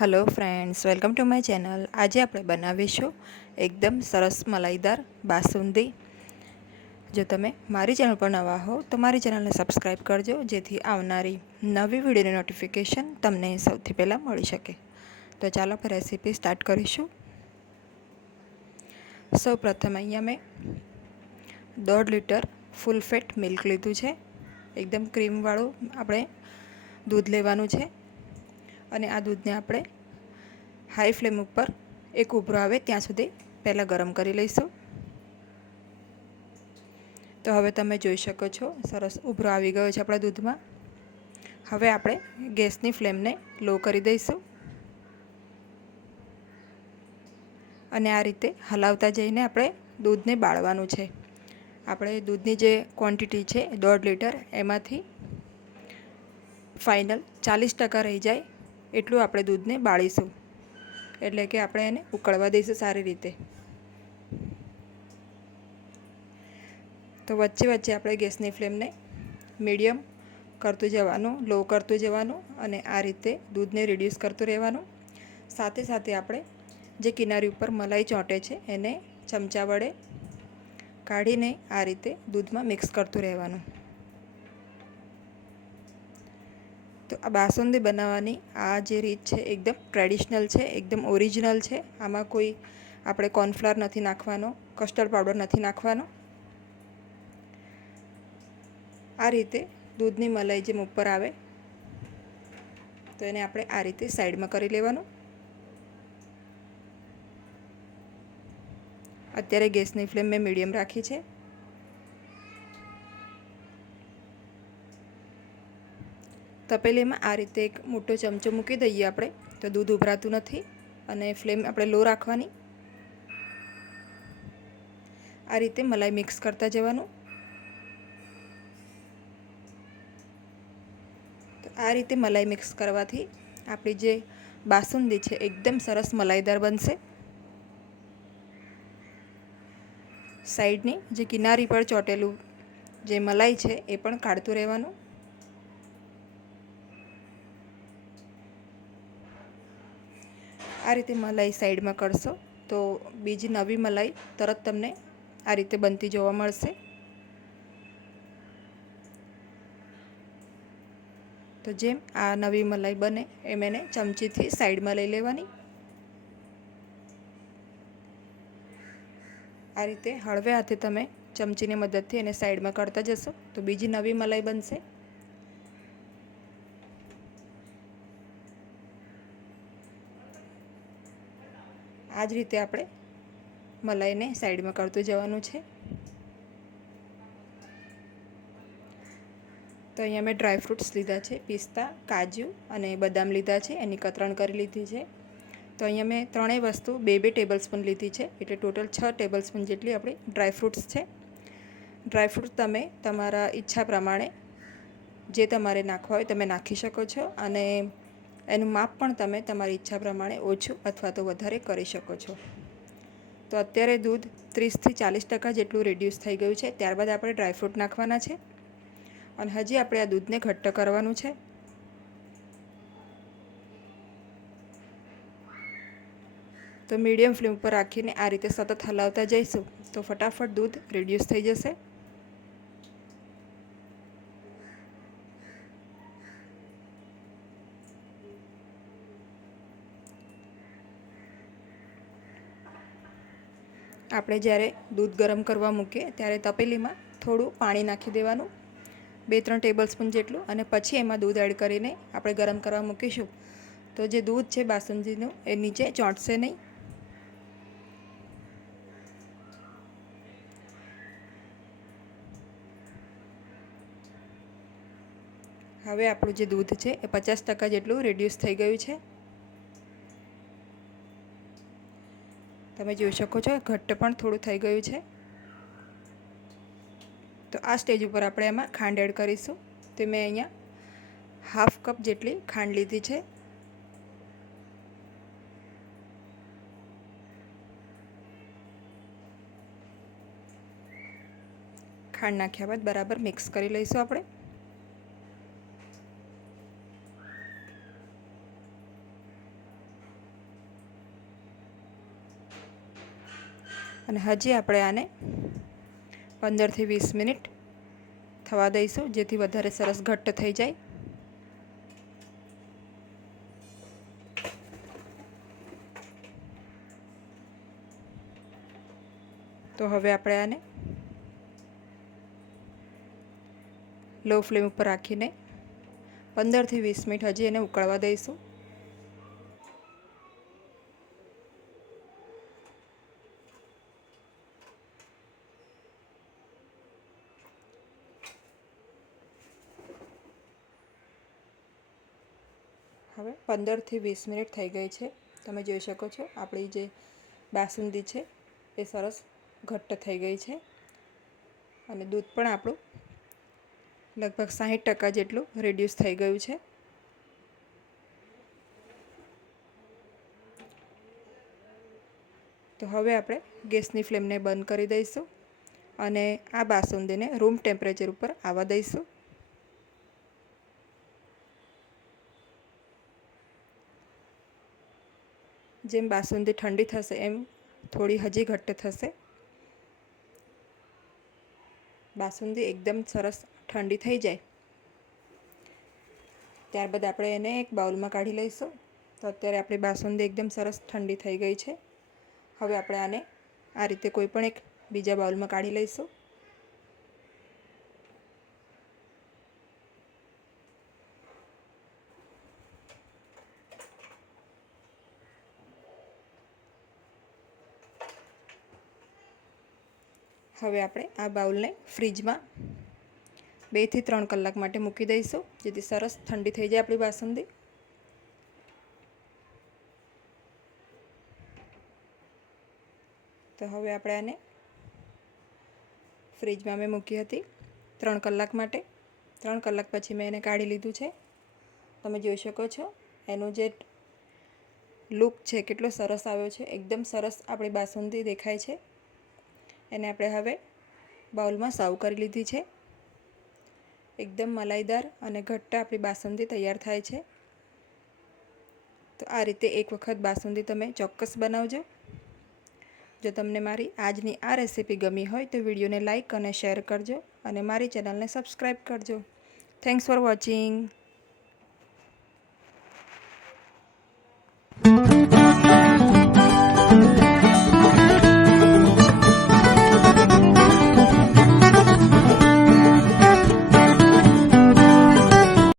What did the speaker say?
Hello friends, welcome to my channel. આજે આપણે બનાવીશું એકદમ સરસ મલાઈદાર બાસુંદી. જો તમે મારી ચેનલ પર નવા હો તો મારી ચેનલને સબસ્ક્રાઈબ કરજો, જેથી આવનારી નવી વિડીયોની નોટિફિકેશન તમને સૌથી પહેલાં મળી શકે. તો ચાલો આપણે રેસીપી સ્ટાર્ટ કરીશું. સૌ પ્રથમ અહીંયા મેં 1.5 લીટર ફૂલ ફેટ મિલ્ક લીધું છે. એકદમ ક્રીમવાળું આપણે દૂધ લેવાનું છે અને આ દૂધને આપણે હાઈ ફ્લેમ ઉપર એક ઉભરો આવે ત્યાં સુધી પહેલાં ગરમ કરી લઈશું. તો હવે તમે જોઈ શકો છો, સરસ ઉભરો આવી ગયો છે આપણા દૂધમાં. હવે આપણે ગેસની ફ્લેમને લો કરી દઈશું અને આ રીતે હલાવતા જઈને આપણે દૂધને બાળવાનું છે. આપણે દૂધની જે ક્વોન્ટિટી છે 1.5 લીટર, એમાંથી ફાઇનલ 40% રહી જાય એટલું આપણે દૂધને બાળીશું. એટલે કે આપણે એને ઉકળવા દઈશું સારી રીતે. તો વચ્ચે વચ્ચે આપણે ગેસની ફ્લેમને મીડિયમ કરતું જવાનું, લો કરતું જવાનું અને આ રીતે દૂધને રિડ્યુસ કરતું રહેવાનું. સાથે સાથે આપણે જે કિનારી ઉપર મલાઈ ચોંટે છે એને ચમચા વડે કાઢીને આ રીતે દૂધમાં મિક્સ કરતું રહેવાનું. તો આ બાસુંદી બનાવવાની આ જે રીત છે એકદમ ટ્રેડિશનલ છે, એકદમ ઓરિજિનલ છે. આમાં કોઈ આપણે કોર્નફ્લાવર નથી નાખવાનો, કસ્ટર્ડ પાવડર નથી નાખવાનો. આ રીતે દૂધની મલાઈ જેમ ઉપર આવે તો એને આપણે આ રીતે સાઈડમાં કરી લેવાનું. અત્યારે ગેસની ફ્લેમ મેં મીડિયમ રાખી છે. તપેલીમાં આ રીતે એક મોટો ચમચો મૂકી દઈએ આપણે, તો દૂધ ઉભરાતું નથી અને ફ્લેમ આપણે લો રાખવાની. આ રીતે મલાઈ મિક્સ કરતા જવાનું. તો આ રીતે મલાઈ મિક્સ કરવાથી આપણી જે બાસુંદી છે એકદમ સરસ મલાઈદાર બનશે. સાઈડની જે કિનારી પર ચોંટેલું જે મલાઈ છે એ પણ કાઢતું રહેવાનું. આ રીતે મલાઈ સાઈડમાં કરશો તો બીજી નવી મલાઈ તરત તમને આ રીતે બનતી જોવા મળશે. તો જેમ આ નવી મલાઈ બને એમ એને ચમચીથી સાઈડમાં લઈ લેવાની. આ રીતે હળવે હાથે તમે ચમચીની મદદથી એને સાઈડમાં કરતા જશો તો બીજી નવી મલાઈ બનશે. આ જ રીતે આપણે મલાઈને સાઈડમાં કરતું જવાનું છે. તો અહીંયા મેં ડ્રાયફ્રૂટ્સ લીધા છે, પિસ્તા, કાજુ અને બદામ લીધા છે, એની કતરણ કરી લીધી છે. તો અહીંયા મેં ત્રણેય વસ્તુ 2-2 ટેબલ સ્પૂન લીધી છે, એટલે ટોટલ 6 ટેબલ સ્પૂન જેટલી આપણી ડ્રાયફ્રૂટ્સ છે. ડ્રાયફ્રૂટ તમે તમારા ઈચ્છા પ્રમાણે જે તમારે નાખવા હોય તમે નાખી શકો છો અને એનું માપ પણ તમે તમારી ઈચ્છા પ્રમાણે ઓછું અથવા તો વધારે કરી શકો છો. તો અત્યારે દૂધ 30થી 40% જેટલું રિડ્યુસ થઈ ગયું છે. ત્યારબાદ આપણે ડ્રાયફ્રૂટ નાખવાના છે અને હજી આપણે આ દૂધને ઘટ્ટ કરવાનું છે. તો મીડિયમ ફ્લેમ પર રાખીને આ રીતે સતત હલાવતા જઈશું તો ફટાફટ દૂધ રિડ્યુસ થઈ જશે. આપણે જ્યારે દૂધ ગરમ કરવા મૂકીએ ત્યારે તપેલીમાં થોડું પાણી નાખી દેવાનું, 2-3 ટેબલ સ્પૂન જેટલું, અને પછી એમાં દૂધ એડ કરીને આપણે ગરમ કરવા મૂકીશું તો જે દૂધ છે બાસુંદીનું એ નીચે ચોંટશે નહીં. હવે આપણું જે દૂધ છે એ 50% જેટલું રિડ્યુસ થઈ ગયું છે. તમે જોઈ શકો છો ઘટ્ટ પણ થોડું થઈ ગયું છે. તો આ સ્ટેજ ઉપર આપણે એમાં ખાંડ એડ કરીશું. તો મેં અહીંયા 1/2 કપ જેટલી ખાંડ લીધી છે. ખાંડ નાખ્યા બાદ બરાબર મિક્સ કરી લઈશું આપણે. અને હજી આપણે આને 15 થી 20 મિનિટ થવા દઈશું, જેથી વધારે સરસ ઘટ્ટ થઈ જાય. તો હવે આપણે આને લો ફ્લેમ ઉપર રાખીને 15 થી 20 મિનિટ હજી એને ઉકળવા દઈશું. હવે 15 થી 20 મિનિટ થઈ ગઈ છે. તમે જોઈ શકો છો આપણી જે બાસુંદી છે એ સરસ ઘટ્ટ થઈ ગઈ છે અને દૂધ પણ આપણું લગભગ 60% જેટલું રિડ્યુસ થઈ ગયું છે. તો હવે આપણે ગેસની ફ્લેમને બંધ કરી દઈશું અને આ બાસુંદીને રૂમ ટેમ્પરેચર ઉપર આવવા દઈશું. જેમ બાસુંદી ઠંડી થશે એમ થોડી હજી ઘટ્ટ થશે. બાસુંદી એકદમ સરસ ઠંડી થઈ જાય ત્યારબાદ આપણે એને એક બાઉલમાં કાઢી લઈશું. તો અત્યારે આપણી બાસુંદી એકદમ સરસ ઠંડી થઈ ગઈ છે. હવે આપણે આને આ રીતે કોઈ પણ એક બીજા બાઉલમાં કાઢી લઈશું. હવે આપણે આ બાઉલને ફ્રીજમાં 2 થી 3 કલાક માટે મૂકી દઈશું, જેથી સરસ ઠંડી થઈ જાય આપણી બાસુંદી. તો હવે આપણે આને ફ્રીજમાં મેં મૂકી હતી 3 કલાક માટે. 3 કલાક પછી મેં એને કાઢી લીધું છે. તમે જોઈ શકો છો એનું જે લુક છે કેટલો સરસ આવ્યો છે. એકદમ સરસ આપણી બાસુંદી દેખાય છે. એને આપણે હવે બાઉલમાં સર્વ કરી લીધી છે. એકદમ મલાઈદાર અને ઘટ્ટ આપણી બાસુંદી તૈયાર થાય છે. તો આ રીતે એક વખત બાસુંદી તમે ચોક્કસ બનાવજો. જો તમને મારી આજની આ રેસીપી ગમી હોય તો વિડીયોને લાઈક અને શેર કરજો અને મારી ચેનલને સબસ્ક્રાઈબ કરજો. Thanks for watching.